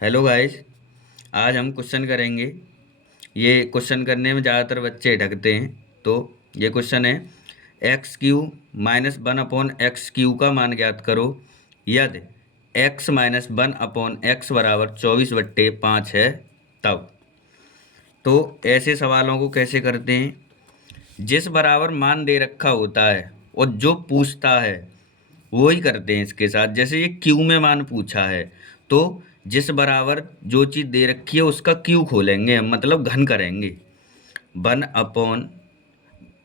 Hello guys. आज हम question करेंगे। ये क्वेश्चन करने में ज़्यादातर बच्चे अटकते हैं। तो ये क्वेश्चन है, x Q minus one upon x Q का मान ज्ञात करो यदि x minus one upon x बराबर 24/5 है तब। तो ऐसे सवालों को कैसे करते हैं, जिस बराबर मान दे रखा होता है और जो पूछता है वो ही करते हैं इसके साथ। जैसे ये क्यू में मान पूछा है तो जिस बराबर जो चीज़ दे रखी है उसका क्यू खोलेंगे हम, मतलब घन करेंगे। One upon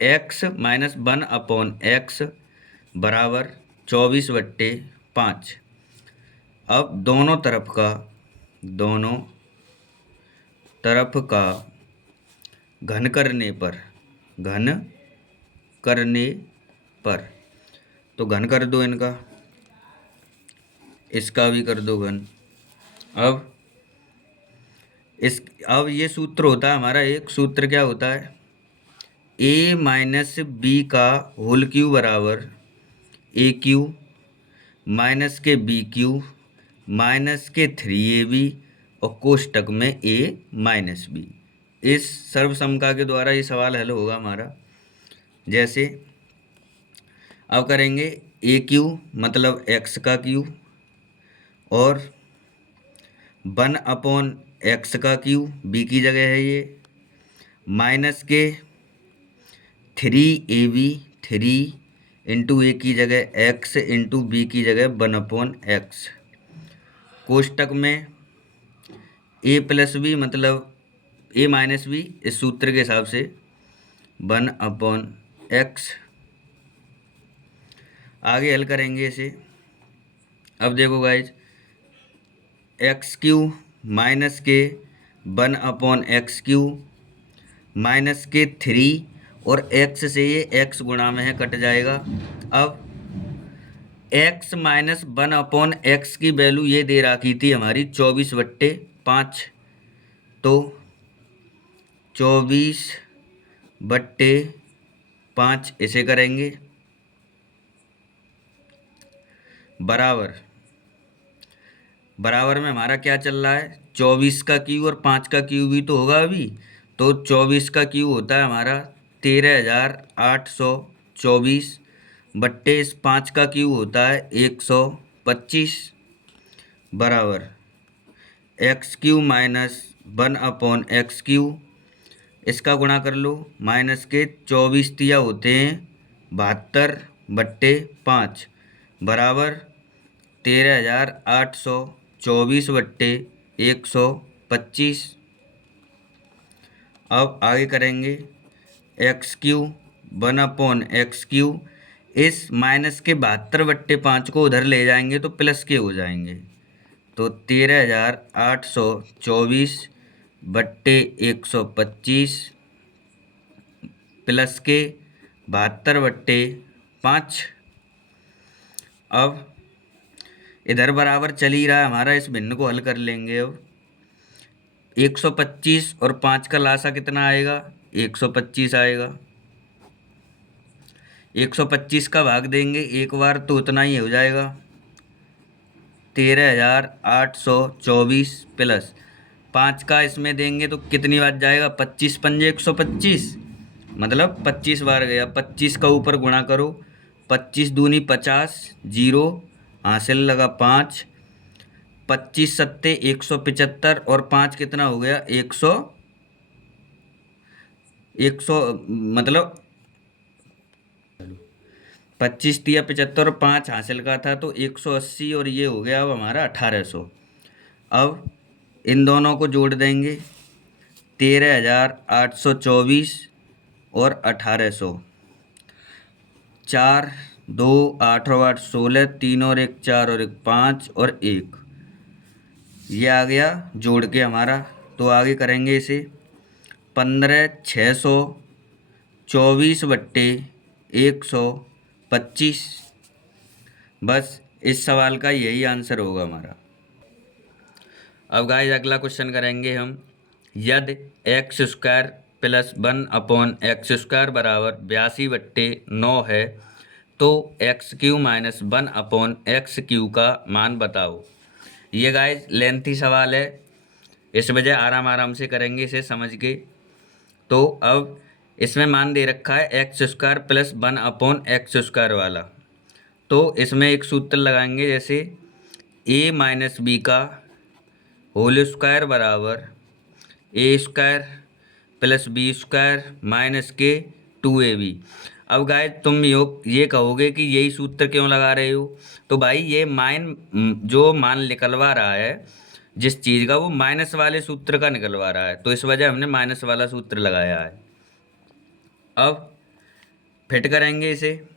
x minus one upon x बराबर 24/5। अब दोनों तरफ का घन घन करने पर तो घन कर दो इनका, इसका भी कर दो घन। अब अब ये सूत्र होता है हमारा, एक सूत्र क्या होता है, ए माइनस बी का होल क्यू बराबर ए क्यू माइनस के बी क्यू माइनस के 3ab और कोष्टक में ए माइनस बी। इस सर्वसमता के द्वारा ये सवाल हल होगा हमारा। जैसे अब करेंगे ए क्यू मतलब एक्स का क्यू और वन अपॉन एक्स का क्यू बी की जगह है ये, माइनस के 3ab 3 ए की जगह एक्स इंटू बी की जगह वन अपॉन एक्स, कोष्टक में ए प्लस बी मतलब ए माइनस बी इस सूत्र के हिसाब से वन अपॉन एक्स। आगे हल करेंगे इसे। अब देखो गाइज, एक्स क्यू माइनस के one upon x Q minus के 3 और एक्स से ये एक्स गुणा में है कट जाएगा। अब x minus one upon x की वैल्यू ये दे रखी थी हमारी 24/5। तो 24/5 इसे करेंगे बराबर में हमारा क्या चल रहा है, 24 का क्यू और 5 का क्यू भी तो होगा अभी। तो 24 का क्यू होता है हमारा 13,824 बट्टे इस 5 का क्यू होता है 125 बराबर x Q minus one upon x Q, इसका गुणा कर लो, माइनस के 24 तिया होते हैं 72/5 बराबर 13,824/125। अब आगे करेंगे x Q one upon x Q, इस माइनस के 72/5 को उधर ले जाएंगे तो प्लस के हो जाएंगे। तो 13,824/125 प्लस के 72/5। अब इधर बराबर चल ही रहा है हमारा, इस भिन्न को हल कर लेंगे। अब 125 और 5 का लासा कितना आएगा, 125 आएगा। 125 का भाग देंगे एक बार तो उतना ही हो जाएगा, 13,824 प्लस 5 का इसमें देंगे तो कितनी बार जाएगा, 25 पंजे 125 मतलब 25 बार गया। 25 का ऊपर गुणा करो, 25 दूनी 50, जीरो हासिल लगा 5, 25 सत्ते 175 और 5 कितना हो गया 100 मतलब 25 तिया 75 और 5 हासिल का था तो 180 और ये हो गया अब हमारा 1800। अब इन दोनों को जोड़ देंगे, 13,824 और 1800, 4 2 8 और 8 16, 3 और 1 4 और 1 5 और 1, ये आ गया जोड़ के हमारा। तो आगे करेंगे इसे 15,624/125। बस इस सवाल का यही आंसर होगा हमारा। अब गाइस अगला क्वेश्चन करेंगे हम, यदि x square plus one upon x square बराबर 82/9 है तो x Q minus one upon x Q का मान बताओ ये गाइस लेंथी सवाल है, इस वजह आराम आराम से करेंगे इसे समझ के। तो अब इसमें मान दे रखा है एक्स स्क्वायर प्लस 1/x² वाला। तो इसमें एक सूत्र लगाएंगे, जैसे a माइनस बी का होल स्क्वायर बराबर a² प्लस b² माइनस के 2ab। अब गाइस तुम ये कहोगे कि यही सूत्र क्यों लगा रहे हो। तो भाई ये जो मान निकलवा रहा है जिस चीज़ का, वो माइनस वाले सूत्र का निकलवा रहा है, तो इस वजह हमने माइनस वाला सूत्र लगाया है। अब फिट करेंगे इसे।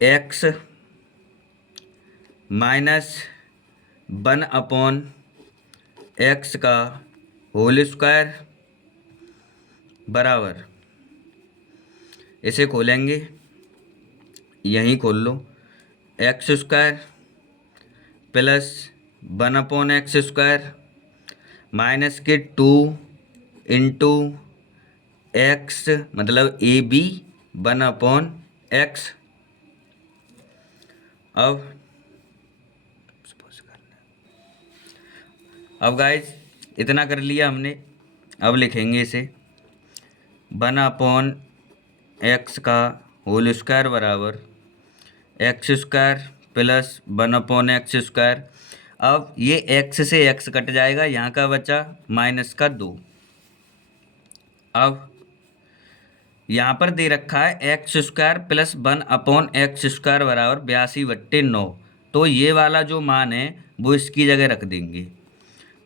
x माइनस 1/x का होल स्क्वायर बराबर, इसे खोलेंगे, यहीं खोल लो, x² प्लस 1/x² माइनस के 2 इंटू एक्स मतलब AB 1/x। अब गाइज इतना कर लिया हमने। अब लिखेंगे इसे 1/x का होल स्क्वायर बराबर x² प्लस 1/x²। अब ये x से x कट जाएगा, यहाँ का बचा -2। अब यहाँ पर दे रखा है x² प्लस 1/x² बराबर 82/9। तो ये वाला जो मान है वो इसकी जगह रख देंगे।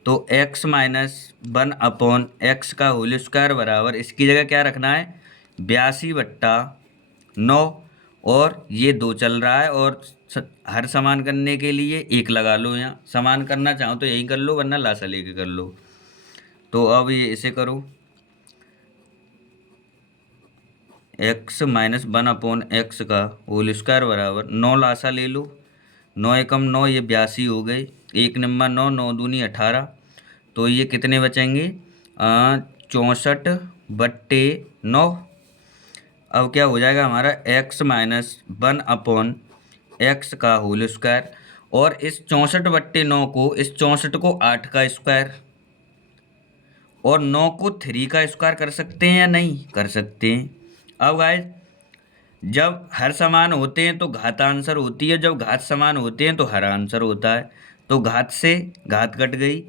तो x माइनस 1/x का होल स्क्वायर बराबर, इसकी जगह क्या रखना है 82/9। और ये 2 चल रहा है, और हर समान करने के लिए 1 लगा लो। यहाँ समान करना चाहो तो यही कर लो, वरना लासा लेके कर लो। तो अब ये इसे करो, x माइनस 1/x का होल स्क्वायर बराबर 9 लासा ले लो, 9 एकम 9, ये 82 हो गए, 1 निम्मा 9, 9 दूनी 18। तो ये कितने बचेंगे 64/9। अब क्या हो जाएगा हमारा x माइनस 1/x का होल स्क्वायर, और इस 64/9 को, इस 64 को 8 का स्क्वायर और 9 को 3 का स्क्वायर कर सकते हैं या नहीं कर सकते हैं। अब गाइस जब हर समान होते हैं तो घात आंसर होती है, जब घात समान होते हैं तो हर आंसर होता है। तो घात से घात कट गई,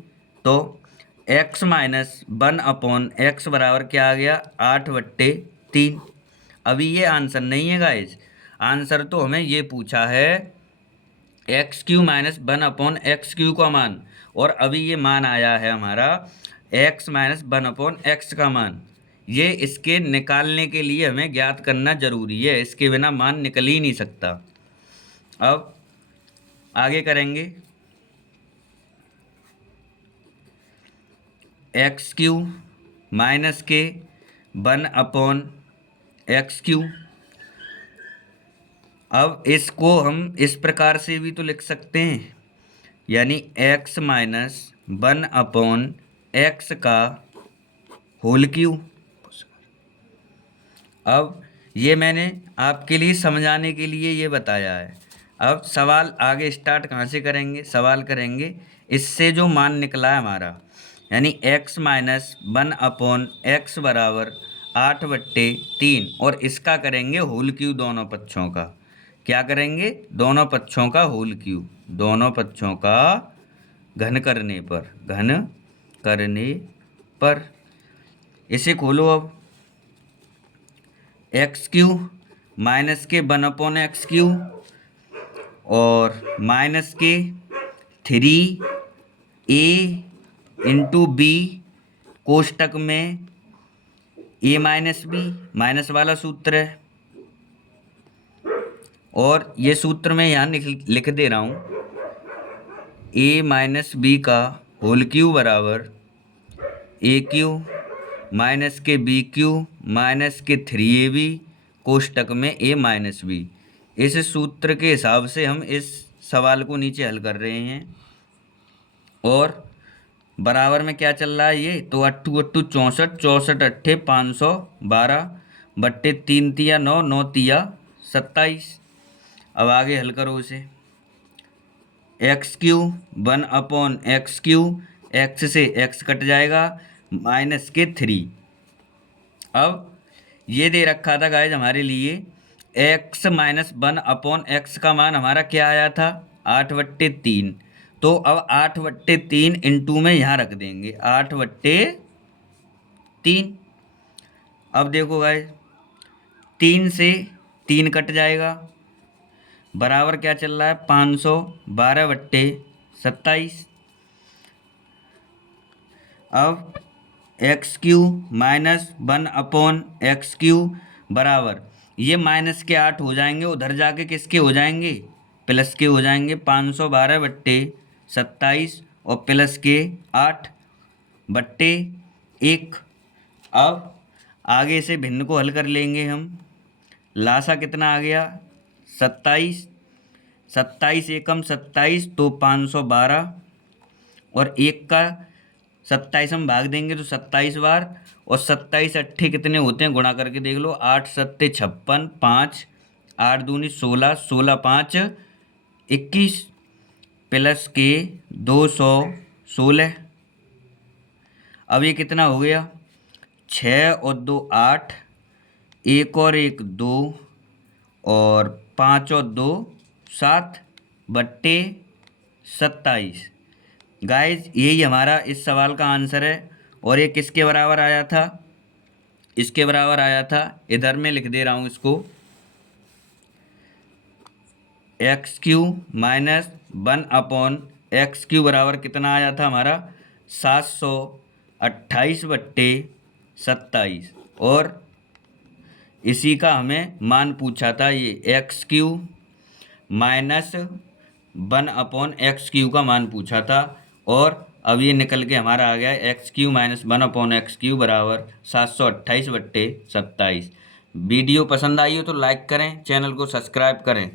तो x माइनस 1/x बराबर क्या आ गया 8/3। अभी ये आंसर नहीं है गाइस, आंसर तो हमें ये पूछा है x³ माइनस 1/x³ का मान, और अभी ये मान आया है हमारा x माइनस 1/x का मान। ये इसके निकालने के लिए हमें ज्ञात करना जरूरी है, इसके बिना मान निकल ही नहीं सकता। अब आगे करेंगे, x³ माइनस के 1/x³। अब इसको हम इस प्रकार से भी तो लिख सकते हैं, यानी x माइनस 1/x का होल क्यूब। अब ये मैंने आपके लिए समझाने के लिए ये बताया है। अब सवाल आगे स्टार्ट कहाँ से करेंगे, सवाल करेंगे इससे जो मान निकला है हमारा, यानी x माइनस 1/x बराबर 8/3, और इसका करेंगे होल क्यूब दोनों पक्षों का। क्या करेंगे दोनों पक्षों का होल क्यूब, दोनों पक्षों का घन करने पर, घन करने पर। इसे खोलो, अब x³ माइनस के 1/x³ और माइनस के 3a इंटू बी कोष्टक में a माइनस बी, माइनस वाला सूत्र है, और ये सूत्र मैं यहाँ लिख दे रहा हूँ, a माइनस बी का होल क्यूब बराबर a³ माइनस के b³ माइनस के 3ab कोष्टक में a माइनस बी। इस सूत्र के हिसाब से हम इस सवाल को नीचे हल कर रहे हैं। और बराबर में क्या चल रहा है ये, तो 8 8 64, 64 8 512 बट्टे 3 तिया 9, 9 तिया 27। अब आगे हल करो उसे। X Q 1/x Q, x से एक्स कट जाएगा, -3। अब ये दे रखा था गाइज हमारे लिए x - 1/x का मान हमारा क्या आया था, 8/3। तो अब 8/3 इंटू में यहाँ रख देंगे 8/3। अब देखो गाइज 3 से 3 कट जाएगा, बराबर क्या चल रहा है, 512/27। अब x³ - 1/x³ बराबर, ये माइनस के 8 हो जाएंगे, उधर जाके किसके हो जाएंगे, प्लस के हो जाएंगे, 512/27 और प्लस के 8/1। अब आगे से भिन्न को हल कर लेंगे हम। लासा कितना आ गया, 27, 27 एकम 27 तो 512, और एक का 27 हम भाग देंगे तो 27 बार, और 27 अट्ठे कितने होते हैं, गुणा करके देख लो, 8 सत्ते 56, 5 8 दूनी 16, 16 5 21 प्लस के 216। अब ये कितना हो गया, 6 और 2 8, एक और एक 2, और 5 और 2 7/27। गाइज यही हमारा इस सवाल का आंसर है। और ये किसके बराबर आया था, इसके बराबर आया था, इधर में लिख दे रहा हूँ इसको, x³ - 1/x³ बराबर कितना आया था हमारा, 728/27। और इसी का हमें मान पूछा था, ये x³ - 1/x³ का मान पूछा था। और अब ये निकल के हमारा आ गया x³ - 1/x³ बराबर 728/27। वीडियो पसंद आई हो तो लाइक करें, चैनल को सब्सक्राइब करें।